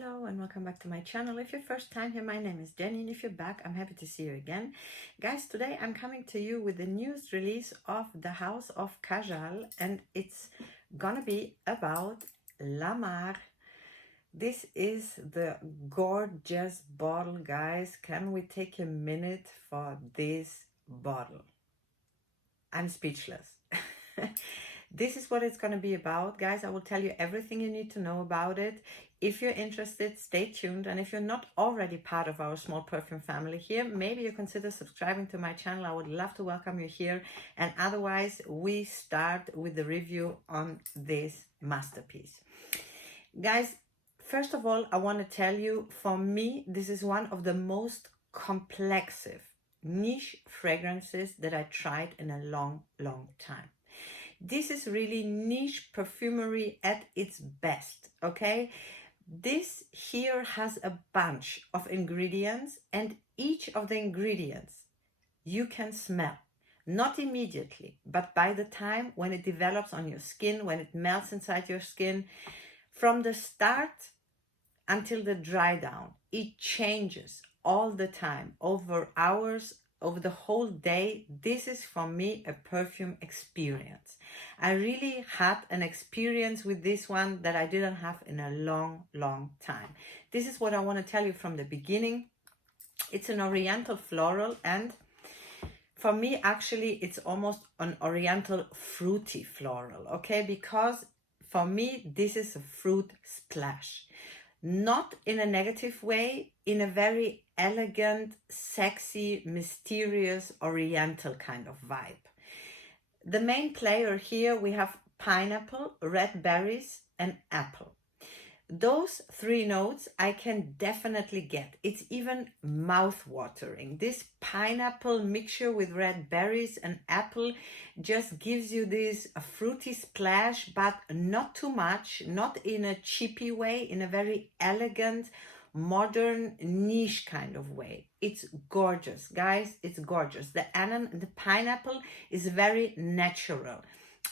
Hello and welcome back to my channel. If you're first time here, my name is Jenny, and if you're back, I'm happy to see you again. Guys, today I'm coming to you with the news release of the house of KAJAL, and it's gonna be about Lamar. This is the gorgeous bottle, guys. Can we take a minute for this bottle? I'm speechless. This is what it's going to be about, guys. I will tell you everything you need to know about it. If you're interested, stay tuned. And if you're not already part of our small perfume family here, maybe you consider subscribing to my channel. I would love to welcome you here. And otherwise, we start with the review on this masterpiece. Guys, first of all, I want to tell you, for me, this is one of the most complex niche fragrances that I tried in a long time. This is really niche perfumery at its best, okay? This here has a bunch of ingredients, and each of the ingredients you can smell. Not immediately, but by the time when it develops on your skin, when it melts inside your skin, from the start until the dry down, it changes all the time, over hours, over the whole day. This is for me a perfume experience. I really had an experience with this one that I didn't have in a long time. This is what I want to tell you from the beginning. It's an oriental floral, and for me actually it's almost an oriental fruity floral, okay? Because for me this is a fruit splash. Not in a negative way, in a very elegant, sexy, mysterious, oriental kind of vibe. The main player here, we have pineapple, red berries, and apple. Those three notes I can definitely get. It's even mouth-watering. This pineapple mixture with red berries and apple just gives you this fruity splash, but not too much, not in a cheapy way, in a very elegant, modern, niche kind of way. It's gorgeous, guys. It's gorgeous. The pineapple is very natural.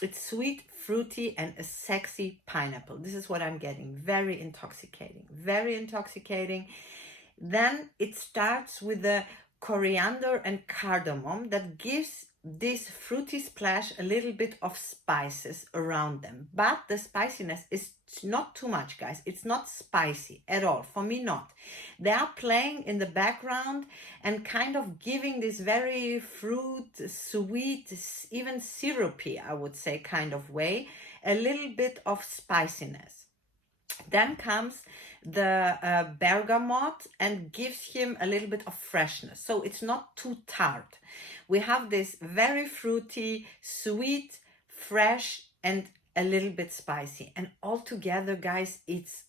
It's sweet, fruity, and a sexy pineapple. This is what I'm getting. Very intoxicating. Very intoxicating. Then it starts with the coriander and cardamom that gives this fruity splash a little bit of spices around them. But the spiciness is not too much, guys. It's not spicy at all. For me, not. They are playing in the background and kind of giving this very fruit, sweet, even syrupy, I would say, kind of way, a little bit of spiciness. Then comes the bergamot and gives him a little bit of freshness. So it's not too tart. We have this very fruity, sweet, fresh, and a little bit spicy. And all together, guys, it's,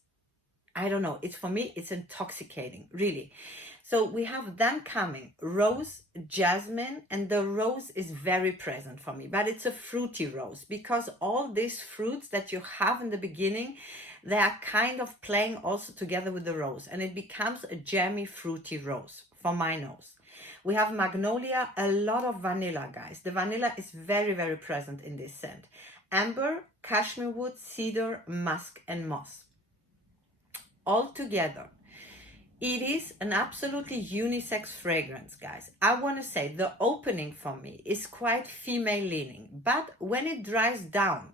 I don't know, it's, for me, it's intoxicating, really. So we have then coming rose, jasmine, and the rose is very present for me, but it's a fruity rose, because all these fruits that you have in the beginning, they are kind of playing also together with the rose, and it becomes a jammy, fruity rose for my nose. We have magnolia, a lot of vanilla, guys. The vanilla is very present in this scent. Amber, cashmere wood, cedar, musk, and moss. All together, it is an absolutely unisex fragrance, guys. I want to say the opening for me is quite female leaning, but when it dries down,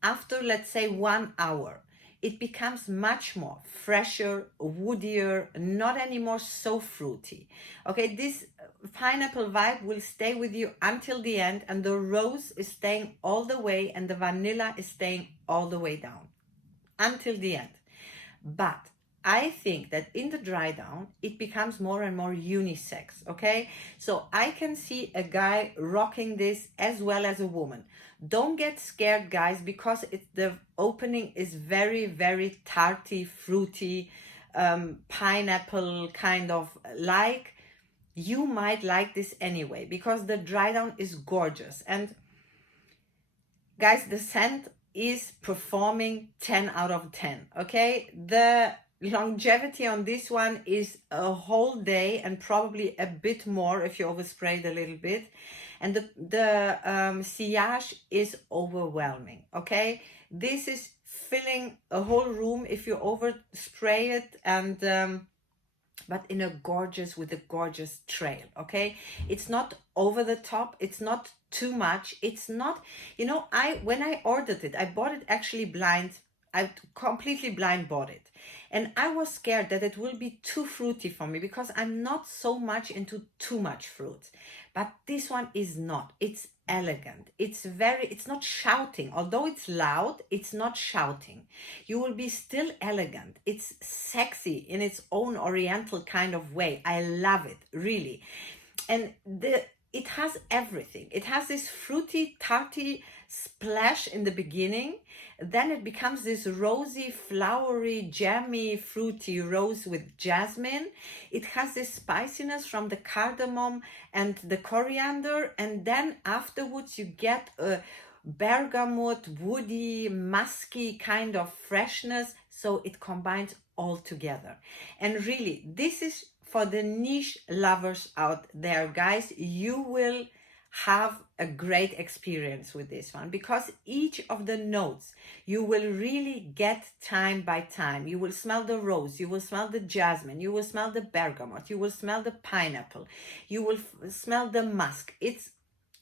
after let's say 1 hour, it becomes much more fresher, woodier, not anymore so fruity. Okay, this pineapple vibe will stay with you until the end, and the rose is staying all the way, and the vanilla is staying all the way down until the end. But I think that in the dry down, it becomes more and more unisex, okay? So I can see a guy rocking this as well as a woman. Don't get scared, guys, because the opening is very tarty, fruity, pineapple kind of like. You might like this anyway, because the dry down is gorgeous. And guys, the scent is performing 10 out of 10, okay? The longevity on this one is a whole day, and probably a bit more if you oversprayed a little bit. And the sillage is overwhelming, okay? This is filling a whole room if you overspray it, and but in a gorgeous, with a gorgeous trail. Okay, it's not over the top, it's not too much, it's not, you know, when I ordered it, I bought it actually blind. I completely blind bought it, and I was scared that it will be too fruity for me because I'm not so much into too much fruit. But this one is not. It's elegant. It's not shouting. Although it's loud, it's not shouting. You will be still elegant. It's sexy in its own oriental kind of way. I love it, really. And it has everything. It has this fruity, tarty splash in the beginning. Then it becomes this rosy, flowery, jammy, fruity rose with jasmine. It has this spiciness from the cardamom and the coriander. And then afterwards you get a bergamot, woody, musky kind of freshness. So it combines all together. And really, this is for the niche lovers out there, guys. You will have a great experience with this one because each of the notes you will really get time by time. You will smell the rose, you will smell the jasmine, you will smell the bergamot, you will smell the pineapple, you will smell the musk. It's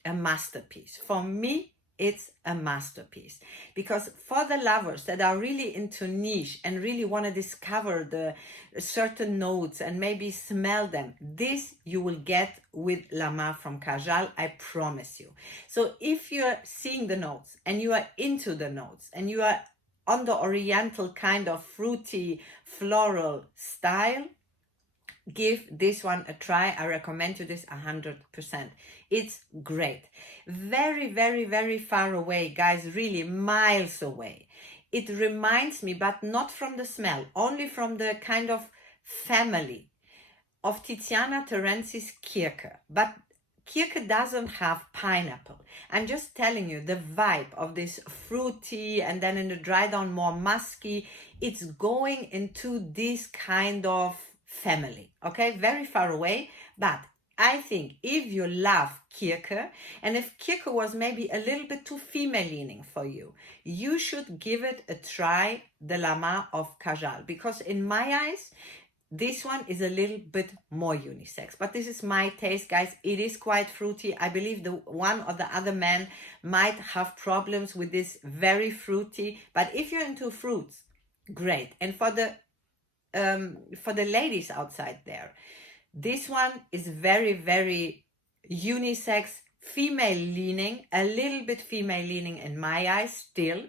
a masterpiece. For me, it's a masterpiece because for the lovers that are really into niche and really want to discover the certain notes and maybe smell them, this you will get with Lamar from KAJAL, I promise you. So if you're seeing the notes and you are into the notes and you are on the oriental kind of fruity floral style, give this one a try. I recommend you this 100%. It's great. Very, very, very far away, guys, really miles away. It reminds me, but not from the smell, only from the kind of family of Tiziana Terenzi's Kirche. But Kirche doesn't have pineapple. I'm just telling you the vibe of this fruity and then in the dry down more musky. It's going into this kind of family. Okay, very far away. But I think if you love Kirche, and if Kirche was maybe a little bit too female leaning for you, you should give it a try, the Lamar of KAJAL, because in my eyes, this one is a little bit more unisex. But this is my taste, guys. It is quite fruity. I believe the one or the other man might have problems with this very fruity. But if you're into fruits, great. And for the ladies outside there, this one is very, very unisex, female leaning, a little bit female leaning in my eyes still,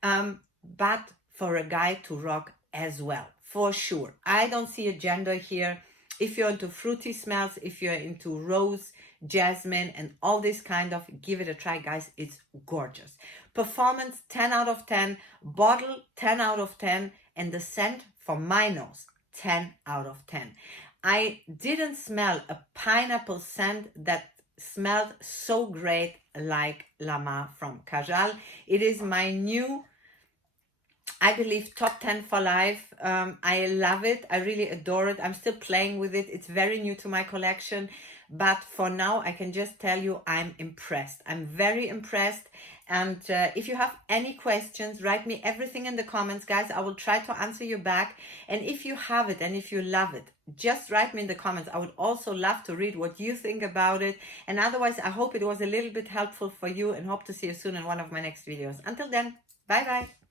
but for a guy to rock as well, for sure. I don't see a gender here. If you're into fruity smells, if you're into rose, jasmine, and all this kind of, give it a try, guys. It's gorgeous. Performance, 10 out of 10. Bottle, 10 out of 10. And the scent, for my nose, 10 out of 10. I didn't smell a pineapple scent that smelled so great like Lamar from KAJAL. It is my new, I believe, top 10 for life. I love it. I really adore it. I'm still playing with it. It's very new to my collection. But for now, I can just tell you I'm impressed. I'm very impressed. And if you have any questions, write me everything in the comments, guys. I will try to answer you back. And if you have it and if you love it, just write me in the comments. I would also love to read what you think about it. And otherwise, I hope it was a little bit helpful for you and hope to see you soon in one of my next videos. Until then, bye-bye.